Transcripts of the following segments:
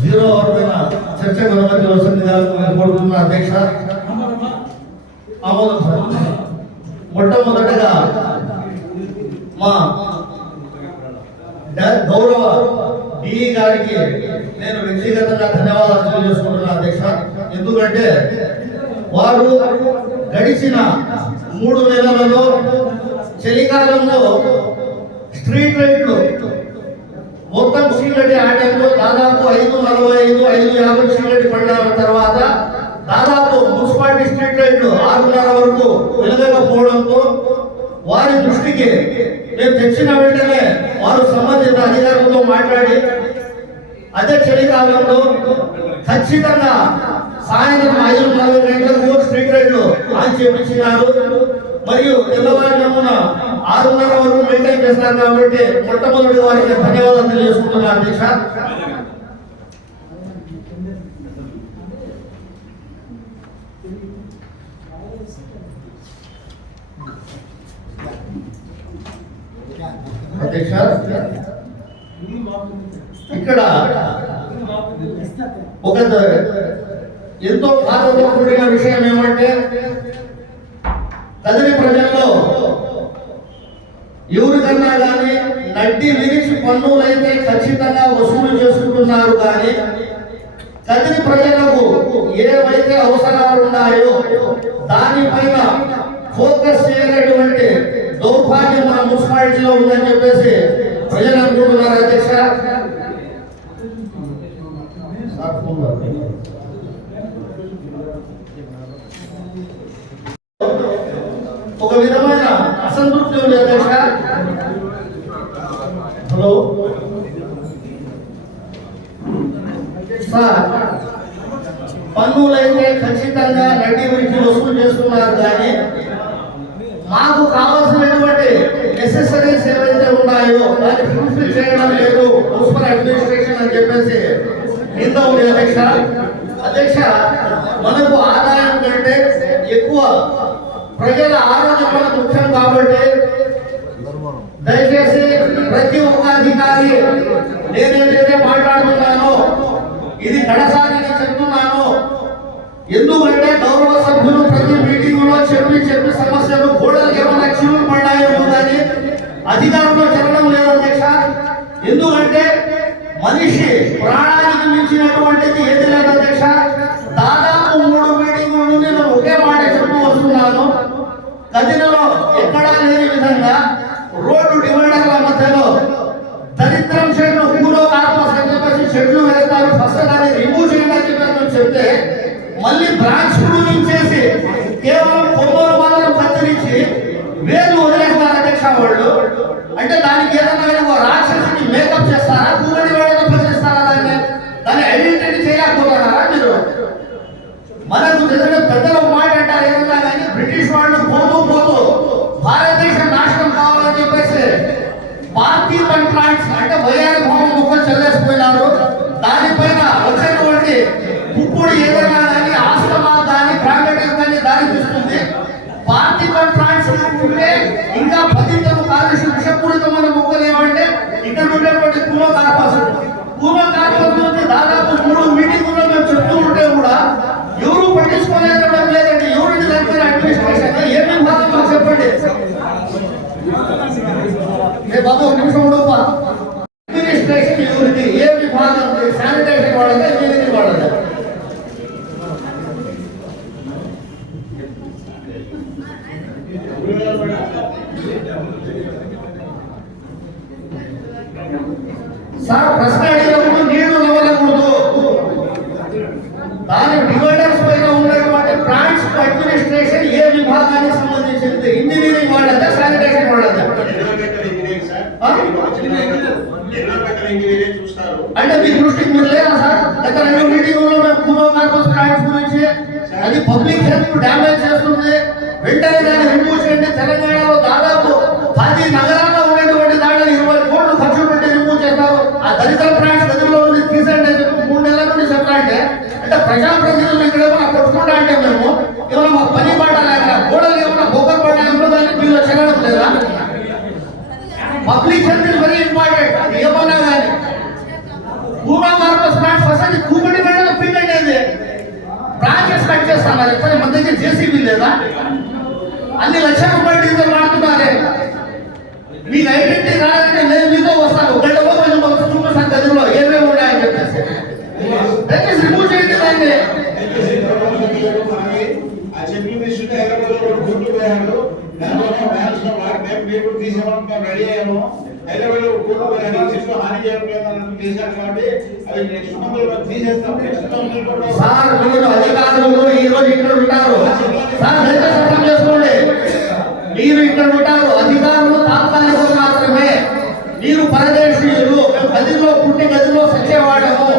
Zero hour పైన చర్చకు అనుమతి వస్తుందిగా కోరుతున్న అధ్యక్ష. ఆమోదం సార్. మొట్టమొదటగా మా గౌరవ డిఈ గారికి నేను వ్యక్తిగతంగా ధన్యవాదాలు తెలియజేసుకుంటున్నాను అధ్యక్ష. ఎందుకంటే వారు గడిచిన 3 నెలలలో చలికాలంలో స్ట్రీట్ లైట్లు మొత్తం చీకటి ఆటంలో దాదాపు 5:45, 5:50 చీకటి పడిన తర్వాత దాదాపు మున్సిపాలిటీ స్ట్రీట్ లైట్లు 6:30 వరకు వెలగకపోవడంతో వారి దృష్టికి మేము తెచ్చిన వెంటనే వారు సంబంధిత అధికారులతో మాట్లాడి అదే చలికాలంలో ఖచ్చితంగా సాయంత్రం 5:40 గంటలకు స్ట్రీట్ లైట్లు ఆన్ చేయించినారు. మరియు తెల్లవారుజామున 6:30 వరకు మెయింటైన్ చేస్తారు. కాబట్టి మొట్టమొదటి వారికి ధన్యవాదాలు తెలియజేసుకుంటున్నాను అధ్యక్ష. అధ్యక్ష, ఇక్కడ ఒక ఎంతో బాధతో కూడిన విషయం ఏమంటే కదిరి ప్రజల్లో ఎవరికన్నా కానీ నడ్డి విరిచి పన్నులైతే ఖచ్చితంగా వసూలు చేసుకుంటున్నారు. కానీ కదిరి ప్రజలకు ఏవైతే అవసరాలు ఉన్నాయో దానిపైన ఫోకస్ చేయనటువంటి దౌర్భాగ్యం మన మున్సిపాలిటీలో ఉందని చెప్పేసి ప్రజలు అనుకుంటున్నారు అధ్యక్ష. ఒక విధమైన అసంతృప్తి ఉంది అధ్యక్ష. హలో సార్, పన్నులైతే ఖచ్చితంగా నడ్డి విరిచి వసూలు చేస్తున్నారు. కానీ మాకు కావాల్సినటువంటి నెసెసరీస్ ఏవైతే ఉన్నాయో దాన్ని ఫుల్ఫిల్ చేయడం లేదు మున్సిపల్ అడ్మినిస్ట్రేషన్ అని చెప్పేసి నింద ఉంది అధ్యక్ష. అధ్యక్ష, మనకు ఆదాయం కంటే ఎక్కువ ప్రజల ఆరోగ్యం మనకు ముఖ్యం. కాబట్టి దయచేసి ప్రతి ఒక్క అధికారి నేనేదైతే మాట్లాడుతున్నానో ఇది కడసారి చెప్తున్నాను. ఎందుకంటే గౌరవ సభ్యులు ప్రతి మీటింగ్ లో చెప్పి సమస్యలు గోడలకు ఏమైనా చిరులు పడ్డాయేమో కానీ అధికారంలో చెప్పడం లేదు అధ్యక్ష. ఎందుకంటే మనిషి ప్రాణానికి మించినటువంటిది ఏది లేదు అధ్యక్ష. దాదాపు 3 మీటింగుల నుండి నేను ఒకే మాట చెప్తూ వస్తున్నాను. కదిరిలో ఎక్కడా లేని విధంగా రోడ్డు డివైడర్ల మధ్యలో దరిద్రం షెడ్లు ఊరో కార్పస్ అని చెప్పేసి షెడ్లు వేస్తారు. ఫస్ట్ దాన్ని రిమూవ్ చేయడానికి చెప్తే మళ్ళీ బ్రాంచ్ నుంచేసి కేవలం కొమ్మలు మాత్రం కత్తిరించి వేలు వదిలేస్తారు అధ్యక్ష వాళ్ళు. అంటే దానికి ఏదైనా రాక్షసుని మేకప్ చేస్తారా, కూరడి వేడతో ప్రజరిస్తారా, దాన్ని ఐడెంటిటీ చేయలేకపోతారా మీరు? మనకు తెలిసిన పెద్దల మాట అంటారు ఏదన్నా కానీ బ్రిటిష్ వాళ్ళు పోతూ భారతదేశం నాశనం కావాలని చెప్పేసి పార్టీ ప్లాంట్స్ అంటే వయారి భూమి మొక్కలు చల్లేసిపోయినారు. దానిపైన వచ్చేటువంటి ఇప్పుడు ఏదైనా కానీ ఆస్తమా కానీ ప్రాంగణ్యం కానీ దారి తీస్తుంది. పార్టీ ప్లాంట్స్ ఉంటే ఇంకా 10 కాలుష్య విషపూరితమైన మొక్కలు ఏమంటే ఇక్కడ ఉండేటువంటి కూలో కార్పస్ నుంచి దాదాపు 3 మీటింగుల్లో మేము చెప్తూ ఉంటే కూడా ఎవరు పట్టించుకోలేదడం లేదండి. ఎవరింటి దగ్గర అడ్మినిస్ట్రేషన్ ఏ విభాగంలో చెప్పండి బాబు, ఒక నిమిషం ఉండవు. అడ్మినిస్ట్రేషన్ ఎవరిది, ఏ విభాగం? శానిటేషన్ వాడదా, ఇంజనీరింగ్ వాడదా? సార్, ప్రశ్న అడిగినప్పుడు నీళ్లు నవ్వకూడదు. దాని డివైడర్స్ పైన ఉన్నటువంటి ప్లాంట్స్ అడ్మినిస్ట్రేషన్ ఏ విభాగానికి సంబంధించింది? ఇంజనీరింగ్ వాడదా, శానిటేషన్ వాడదా? అంటే మీ దృష్టికి మీరు లేదా సార్? గత 2 మీటింగుల్లో మేము కూలో కార్పస్ ప్లాంట్స్ గురించి అది పబ్లిక్ హెల్త్ డ్యామేజ్ చేస్తుంది, వెంటనే దాన్ని రిమూవ్ చేయండి. తెలంగాణలో దాదాపు 10 నగరాల్లో ఉండేటువంటి దాంట్లో 20 కోట్లు ఖర్చు పెట్టి రిమూవ్ చేస్తారు. ఆ దళిత ప్లాంట్స్ గదిలో ఉంది తీసేయండి అని చెప్పి 3 నెలల నుండి చెప్పాలంటే అంటే ప్రజాప్రతినిధులు ఇక్కడ ఏమైనా కొట్టుకుంటా అంటే మేము ఏమైనా మా పని పాట లేక గోడలు ఏమైనా బొగ్గలు పడ్డాయో దాన్ని మీరు చెల్లడం లేదా? Public health is very important. అది ఏమన్నా కానీ కూలో కార్పస్ ప్లాంట్స్ అసలు కూకటి వెళ్ళడం పీకండి అది బ్రాంచెస్ కట్ చేస్తాను సరే మన దగ్గర జేసీబీ లేదా అన్ని లక్షల రూపాయలు డీజిల్ వాడుతున్నారే మీకు ఐడెంటిటీ రాదంటే నేను మీతో వస్తాను గంటలో కొంచెం చూపిస్తాను గదిలో ఏమేమి ఉన్నాయని చెప్పేసి దయచేసి రిమూవ్ చేయండి దాన్ని రెడీ అయ్యాము హైదరాబాద్ సార్ మీరు అధికారులు ఈ రోజు ఇక్కడ ఉంటారు సార్ దయచేసి అర్థం చేసుకోండి మీరు ఇక్కడ ఉంటారు అధికారులు తాత్కాలికంగా మాత్రమే మీరు పరదేశీయులు మేము గదిలో పుట్టి గదిలో సచ్చేవాడము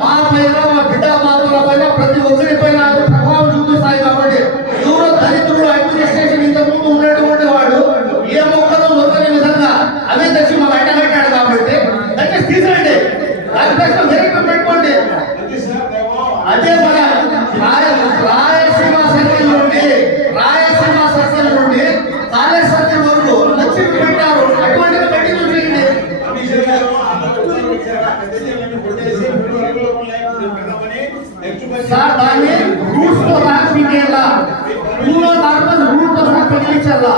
మా పైన మా బిడ్డ మాతల పైన ప్రతి ఒక్కరి పైన ప్రభావం చూపిస్తాయి కాబట్టి ఎవరో దరిద్రుడు అడ్మినిస్ట్రేషన్ ఇంతకుముందు ఉన్నటువంటి వాడు ఏ మొక్కలు దొరకని విధంగా అవే తెచ్చి మాకు అడ్డగట్టాడు కాబట్టి దయచేసి తీసేయండి దానికోసం జరిగి పెట్టుకోండి అదే మన రాయలసీమ సర్కిల్ నుండి కాలేజ్ సర్కిల్ వరకు నచ్చి పెట్టారు అటువంటివి కంటిన్యూ చేయండి సార్ దాన్ని రూట్స్ తో రాసిపోయేలా పూలో దాని రూట్ తో తగిలించాలా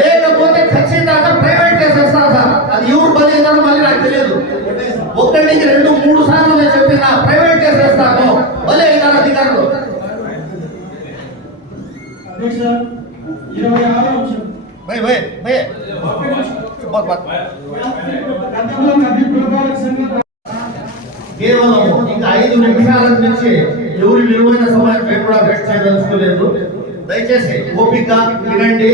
లేకపోతే ఖచ్చితంగా ప్రైవేట్ చేసేస్తారు సార్ అది ఎవరు బలి అయినారో మళ్ళీ నాకు తెలియదు ఒక్కడికి 2-3 సార్లు నేను చెప్పిన ప్రైవేట్ చేసేస్తాను బలి అయినారు అధికారులు 26 అంశం కేవలం ఇంకా 5 నిమిషాల నుంచి ఎవరి విలువైన సమయం మేము కూడా వేస్ట్ చేయదలుచుకోలేదు దయచేసి ఓపిక వినండి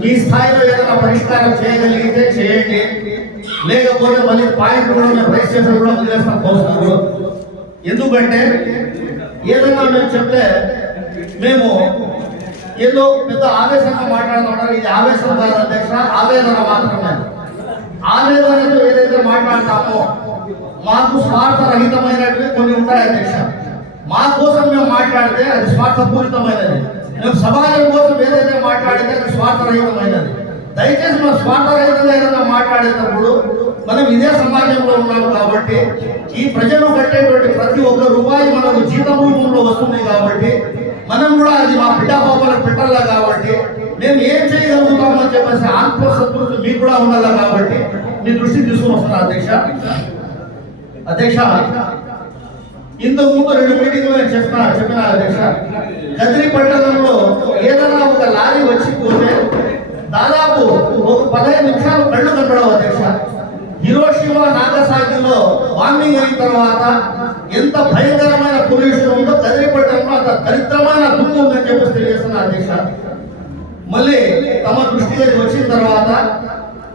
మీ స్థాయిలో ఏదైనా పరిష్కారం చేయగలిగితే చేయండి లేకపోతే మళ్ళీ పాయింట్ కూడా మేము రైస్ చేసిన కూడా వదిలేస్తాం కోరుతున్నారు ఎందుకంటే ఏదైనా మేము చెప్తే మేము ఏదో పెద్ద ఆవేశంగా మాట్లాడుతుంటారు ఇది ఆవేశం కాదు అధ్యక్ష ఆవేదన మాత్రమే ఆవేదనతో ఏదైతే మాట్లాడతామో మాకు స్వార్థరహితమైనవి కొన్ని ఉంటాయి అధ్యక్ష మా కోసం మేము మాట్లాడితే అది స్వార్థపూరితమైనది మేము సమాజం కోసం ఏదైతే మాట్లాడితే అది స్వార్థరహితమైనది దయచేసి మనం స్వార్థరహితంగా ఏదైనా మాట్లాడేటప్పుడు మనం ఇదే సమాజంలో ఉన్నాము కాబట్టి ఈ ప్రజలు కట్టేటువంటి ప్రతి ఒక్క రూపాయి మనకు జీతం రూపంలో వస్తుంది కాబట్టి మనం కూడా అది మా బిడ్డ బాబులకు పెట్టాలా కాబట్టి మేము ఏం చేయగలుగుతామని చెప్పేసి ఆత్మసంతృప్తి మీకు కూడా ఉండాలి కాబట్టి మీ దృష్టికి తీసుకుని వస్తున్నా అధ్యక్ష ఇంతకు ముందు 2 మీటింగ్లు నేను చెప్పిన అధ్యక్ష గదిరి పట్టణంలో ఏదైనా ఒక లారీ వచ్చి పోతే దాదాపు ఒక 15 నిమిషాలు కళ్ళు కనపడవు అధ్యక్ష హిరోషిమా నాగసాకిలో బాంబింగ్ అయిన తర్వాత ఎంత భయంకరమైన పొల్యూషన్ ఉందో గదిరి పట్టణంలో అంత దరిద్రమైన దుమ్ము ఉందని చెప్పేసి తెలియజేస్తున్నా అధ్యక్ష మళ్ళీ తమ దృష్టికి వచ్చిన తర్వాత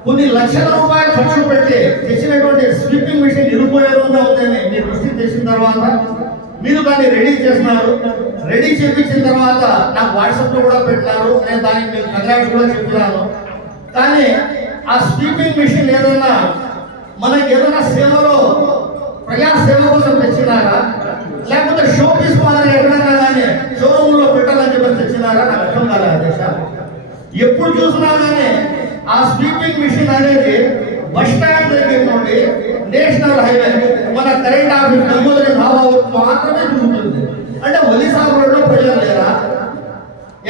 కొన్ని లక్షల రూపాయలు ఖర్చు పెట్టి తెచ్చినటువంటి స్వీపింగ్ మిషన్ నిరుపయోగంగా ఉందని మీ దృష్టికి తెచ్చిన తర్వాత మీరు దాన్ని రెడీ చేస్తున్నారు రెడీ చేయించిన తర్వాత నాకు వాట్సాప్ లో కూడా పెట్టినారు నేను దానికి మీకు కంగ్రాట్స్ కూడా చెప్తున్నాను కానీ ఆ స్వీపింగ్ మిషన్ ఏదన్నా మనకి ఏదైనా సేవలో ప్రజా సేవ కోసం తెచ్చినారా లేకపోతే షో తీసుకోవాలని ఎక్కడన్నా కానీ షోరూమ్ లో పెట్టాలని చెప్పి తెచ్చినారా నాకు అర్థం కాలేదు అధ్యక్ష ఎప్పుడు చూసినా కానీ ఆ స్వీపింగ్ మిషన్ అనేది బస్ స్టాండ్ దగ్గర నుండి నేషనల్ హైవే మన కరెంట్ ఆఫీస్ నమోదైన ధాబా మాత్రమే తిరుగుతుంది అంటే ఒలిసాబ్ రోడ్ లో ప్రజలు లేరా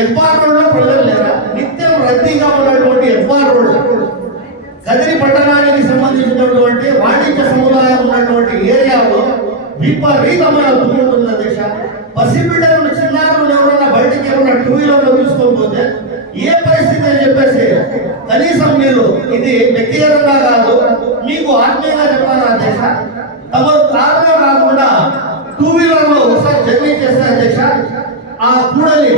ఎల్పార్ రోడ్ లో ప్రజలు లేరా నిత్యం రద్దీగా ఉన్నటువంటి ఎల్పార్ రోడ్ కదిరి పట్టణానికి సంబంధించినటువంటి వాణిజ్య సముదాయం ఉన్నటువంటి ఏరియాలో విపరీతమైన దుమ్ము ఉంటుంది అధ్యక్ష పసిబిడ్డలను చిన్నారులు ఎవరైనా బయటకి ఏమన్నా 2 వీలర్లో తీసుకొని పోతే ఏ పరిస్థితి అని చెప్పేసి కనీసం మీరు ఇది వ్యక్తిగతంగా కాదు మీకు ఆత్మీయంగా చెప్పాలి అధ్యక్ష తమరు కారులో కాకుండా 2 వీలర్లో ఒకసారి జర్నీ చేస్తే అధ్యక్ష ఆ కూడలి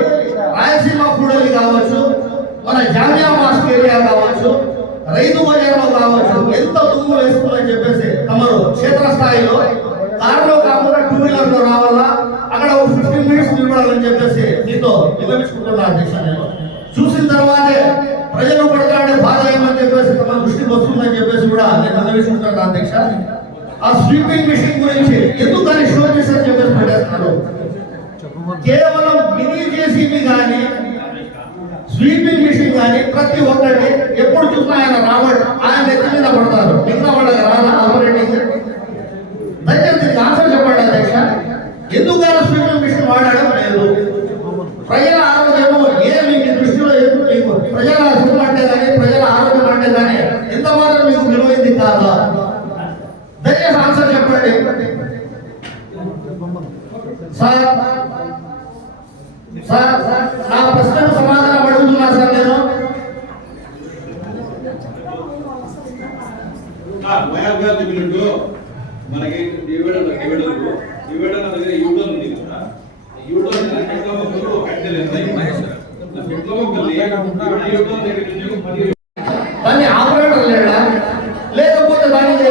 రాయలసీమ కూడలి కావచ్చు మన జామియా మాస్క్ ఏరియా కావచ్చు రైతు బజార్లో కావచ్చు ఎంత దుమ్ము వేస్తుందని చెప్పేసి తమరు క్షేత్రస్థాయిలో కారులో కాకుండా 2 వీలర్లో రావాలా అక్కడ 15 మినిట్స్ నిలబడాలని చెప్పేసి మీతో వివరించుకుంటున్నా అధ్యక్ష నేను చూసిన తర్వాతే ప్రజలు పడతాడే బాధ ఏమని చెప్పేసి తమ దృష్టికి వస్తుందని చెప్పేసి కూడా నేను వివరించుకుంటున్నా అధ్యక్ష ఆ స్వీపింగ్ మిషన్ గురించి ఎందుకు దాన్ని షో చేశారని చెప్పేసి పడేస్తున్నారు కేవలం మినీ జేసీబీ కానీ స్వీపింగ్ మిషన్ కానీ ప్రతి ఒక్కటి ఎప్పుడు చూసినా ఆయన రావడం ఆయన నెత్తి మీద పడతారు మిగతా వాళ్ళకి రాదా ఆపరేటింగ్ ఒక్కటి సార్ సార్ నా ప్రశ్నకు సమాధానం అడుగుతున్నా సార్ నేను. మనకి డివైడర్ దగ్గర యూడోన్ ఉంది కదా, యూడోన్ దాన్ని ఆపరేటర్ లేడా, లేకపోతే దానికి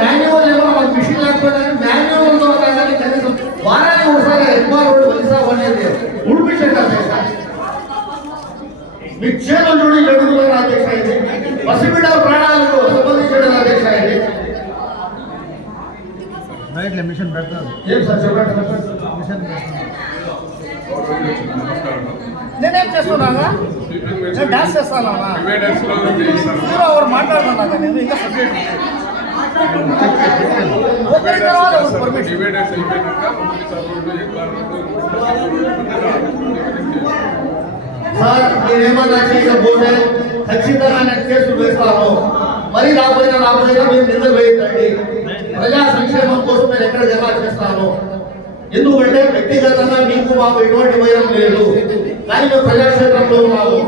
మాన్యువల్ ఏమో మనకు మిషన్ లేకపోతే మాన్యువల్ ద్వారా కానీ కనీసం వారానికి ఒకసారి ఎగ్బాల్ రోడ్డు వలిసావు అనేది ఉడిపించండి అధ్యక్ష. మీ చేతులు చూడి జరుగుతున్న అధ్యక్ష ఇది పసిబిడ్డల ప్రాణాలకు సంబంధించిన అధ్యక్ష ఇది. మిషన్ పెడతారు. ఏం సార్ చెప్పండి. మిషన్ నేనేం చేస్తున్నాగా, నేను డాన్స్ చేస్తానా, ఎవరు మాట్లాడుతున్నాగా, నేను ఇంకా సబ్జెక్ట్ ఒకరి తర్వాత పర్మిషన్. సార్ మీరేమన్నా చేయకపోతే ఖచ్చితంగా నేను కేసులు వేస్తాను. మరి రాబోయినా మీరు నిద్ర వేయద్దండి. ప్రజా సంక్షేమం కోసం నేను ఎక్కడ జమా చేస్తాను. ఎందుకంటే వ్యక్తిగతంగా మీకు మాకు ఎటువంటి వైరం లేదు, కానీ మేము ప్రజాక్షేత్రంలో ఉన్నాము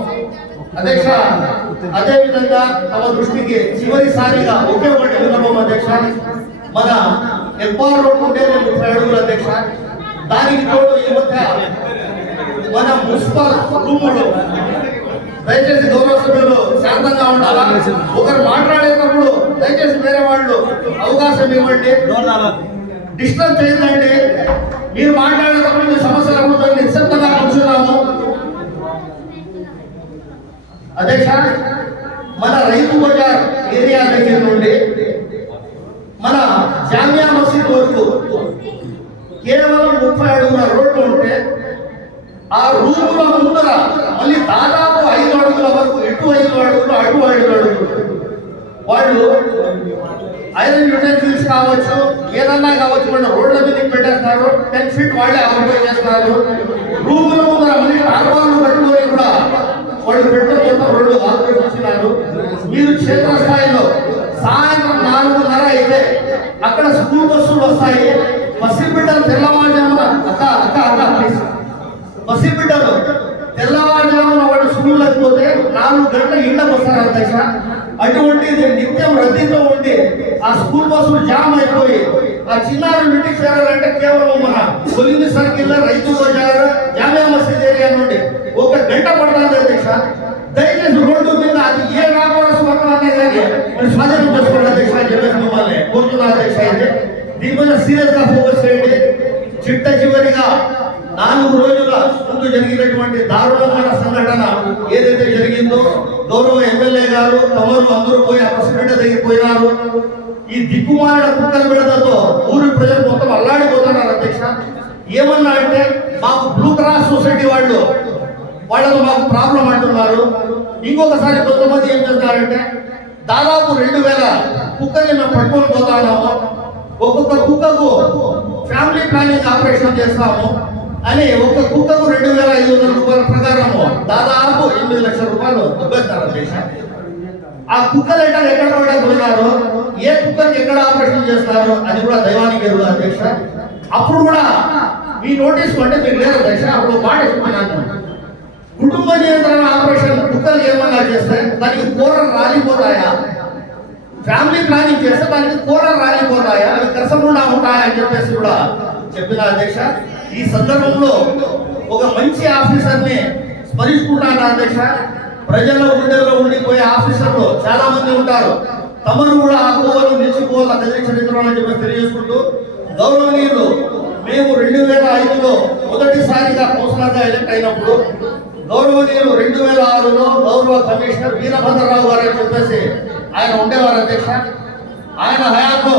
అధ్యక్ష. అదే విధంగా తమ దృష్టికి చివరిసారిగా ఒకే ఒకటి విన్నపం అధ్యక్ష. మన ఎగ్బాల్ రోడ్ ఉంటే 30 అడుగులు అధ్యక్ష. దానికి తోడు ఈ మధ్య మన మున్సిపల్ రూములు, దయచేసి గౌరవ సభ్యులు శాంతంగా ఉండాలా. ఒకరు మాట్లాడేటప్పుడు దయచేసి వేరే వాళ్ళు అవకాశం ఇవ్వండి, డిస్టర్బ్ చేయదండి. మీరు మాట్లాడేటప్పుడు మీ సమస్యలు నిశ్శబ్దంగా కూర్చున్నాము అధ్యక్ష. మన రైతు బజార్ ఏరియా దగ్గర నుండి మన జామియా మసీద్ వరకు కేవలం 30 అడుగుల రోడ్డు ఉంటే ఆ రూముల ముందర మళ్ళీ దాదాపు 5 అడుగుల వరకు, ఇటు 5 అడుగులు అటు 5 అడుగులు వాళ్ళు ఐరన్ యూటెన్సిల్స్ కావచ్చు, ఏదన్నా కావచ్చు, మన రోడ్ల మీద పెట్టేస్తున్నారు. 10 ఫీట్ వాళ్ళే ఆక్యుపై చేస్తున్నారు. రూముల ముందర మళ్ళీ టార్పాలను కట్టుకొని కూడా వాళ్ళు పెట్టడం రోడ్డు ఆక్యుపై చేస్తున్నారు. మీరు క్షేత్రస్థాయిలో సాయంత్రం 4:30 అయితే అక్కడ స్కూల్ బస్సులు వస్తాయి. పసిబిడ్డలు తెల్లవారుజామున ప్లీజ్, పసిబిడ్డలు తెల్లవారుజామున వాళ్ళు స్కూల్లోకి పోతే 4 గంటల ఇళ్ళకి వస్తారు అధ్యక్ష. అటువంటిది నిత్యం రద్దీతో ఉండి ఆ స్కూల్ బస్సులు జామ్ అయిపోయి ఆ చిన్నారులు ఇంటికి చేరాలంటే కేవలం మన కొలింది సర్కిల్, రైతు బజార్, జామియా మసీద్ ఏరియా నుండి 1 గంట పడుతుంది అధ్యక్ష. దయచేసి రోడ్డు మీద అది ఏ వ్యాపార స్వర్గాన్ని కానీ మీరు స్వాధీనం చేసుకోండి అధ్యక్ష అని చెప్పేసి మిమ్మల్ని కోరుతున్నా అధ్యక్ష. అయితే దీని మీద సీరియస్ గా ఫోకస్ చేయండి. చిట్ట చివరిగా 4 రోజుల ముందు జరిగినటువంటి దారుణమైన సంఘటన ఏదైతే జరిగిందో, గౌరవ ఎమ్మెల్యే గారు తమరు అందరూ పోయి ఆ ప్రెసిడెంట్ దగ్గరికి పోయినారు. ఈ దిక్కుమాలిన కుక్కల బిడదతో ఊరి ప్రజలు మొత్తం అల్లాడిపోతున్నారు అధ్యక్ష. ఏమన్నా అంటే మాకు బ్లూ క్రాస్ సొసైటీ వాళ్ళకు మాకు ప్రాబ్లం అంటున్నారు. ఇంకొకసారి కొంతమంది ఏం చేస్తారంటే దాదాపు 2000 కుక్కల్ని మేము పట్టుకొని పోతాము, ఒక్కొక్క కుక్కకు ఫ్యామిలీ ప్లానింగ్ ఆపరేషన్ చేస్తాము అని ఒక్క కుక్కకు 2500 రూపాయల ప్రకారము దాదాపు 8 లక్షల రూపాయలు దొబ్బేస్తారు అధ్యక్ష. ఆ కుక్కలు ఎక్కడ పోయినారు, ఏ కుక్కకి ఎక్కడ ఆపరేషన్ చేస్తారు అది కూడా దైవానికి ఎరుగు అధ్యక్ష. అప్పుడు కూడా మీ నోటీస్ అంటే మీకు లేదు అధ్యక్ష. అప్పుడు మాట చెప్పినాను, కుటుంబ నియంత్రణ ఆపరేషన్ కుక్కలు ఏమన్నా చేస్తే దానికి కూరలు రాలిపోతాయా, ఫ్యామిలీ ప్లానింగ్ చేస్తే దానికి కూరలు రాలిపోతాయా, అవి కరసకుండా ఉంటాయా అని చెప్పేసి కూడా చెప్పిన అధ్యక్ష. ఈ సందర్భంలో ఒక మంచి ఆఫీసర్ని స్మరించుకుంటాను అధ్యక్ష. ప్రజల గుండెల్లో ఉండిపోయే ఆఫీసర్లు చాలా మంది ఉంటారు. తమను కూడా ఆ కోవలు నిలిచిపోవాల చరిత్రలో చెప్పి తెలియజేసుకుంటూ, గౌరవనీయులు మేము 2005లో మొదటిసారిగా కౌన్సిలర్గా ఎలక్ట్ అయినప్పుడు, గౌరవనీయులు 2006లో గౌరవ కమిషనర్ వీరభద్రరావు గారు అని చెప్పేసి ఆయన ఉండేవారు అధ్యక్ష. ఆయన హయాంలో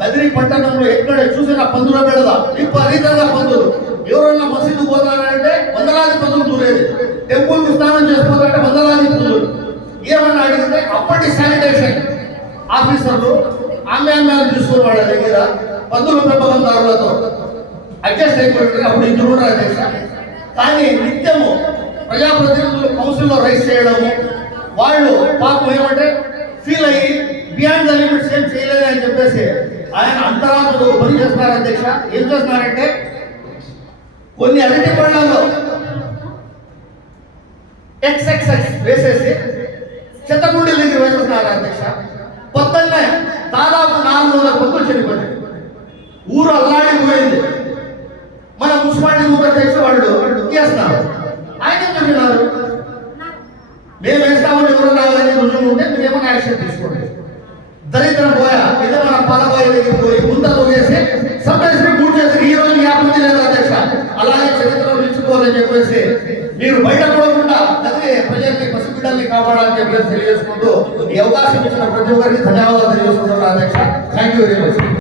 కదిరి పట్టణంలో ఎక్కడ చూసిన పందుల బెడద, విపరీతంగా పందులు. ఎవరన్నా మసీదు పోతారంటే వందలాది పందులు దూరేది, టెంపుల్ కు స్నానం చేసుకోవాలంటే వందలాది పందులు. ఏమన్నా అడిగితే అప్పటి శానిటేషన్ ఆఫీసర్లు ఆమ్యాన్యాలు తీసుకుని వాళ్ళ దగ్గర పందుల పెంపకందారులతో అడ్జస్ట్ అయిపోయి అప్పుడు ఇందులో అధ్యక్ష. కానీ నిత్యము ప్రజాప్రతినిధులు కౌన్సిల్లో రైస్ చేయడము, వాళ్ళు పాపం ఏమంటే ఫీల్ అయ్యి బియాండ్ ద లిమిట్స్ ఏం చేయలేదు అని చెప్పేసి ఆయన అంతరాత్మలు పని చేస్తున్నారు అధ్యక్ష. ఏం చేస్తున్నారంటే కొన్ని అరటి పళ్ళలో XXX వేసేసి చెత్తగుండి దగ్గర వేస్తున్నారు అధ్యక్ష. పొద్దున్నే దాదాపు 400 పొద్దులు చనిపోయాయి. ఊరు అల్లాడిపోయింది. మన మున్సిపాలిటీ ఊరు తెచ్చి వాళ్ళు చేస్తున్నారు. ఆయన ఏం చెప్తున్నారు, మేము వేస్తామని ఎవరు రావాలని రుజువు ఉంటే మీరేమో యాక్షన్ తీసుకోండి. దరిద్రం పోయా ఇది మన పలబాయి దగ్గర పోయి ముందలు వేసి సబ్సిడీ పూర్తి చేసి ఈ రోజు జ్ఞాపకం లేదు అధ్యక్ష. అలాగే చరిత్రలో నిలిచిపోవాలని చెప్పేసి మీరు బయట పడకుండా అదే ప్రజల్ని పసిబిడ్డల్ని కాపాడాలని చెప్పేసి తెలియజేసుకుంటూ ఈ అవకాశం ఇచ్చిన ప్రతి ఒక్కరికి ధన్యవాదాలు తెలియజేసుకుంటున్నాను అధ్యక్ష. Thank you very much.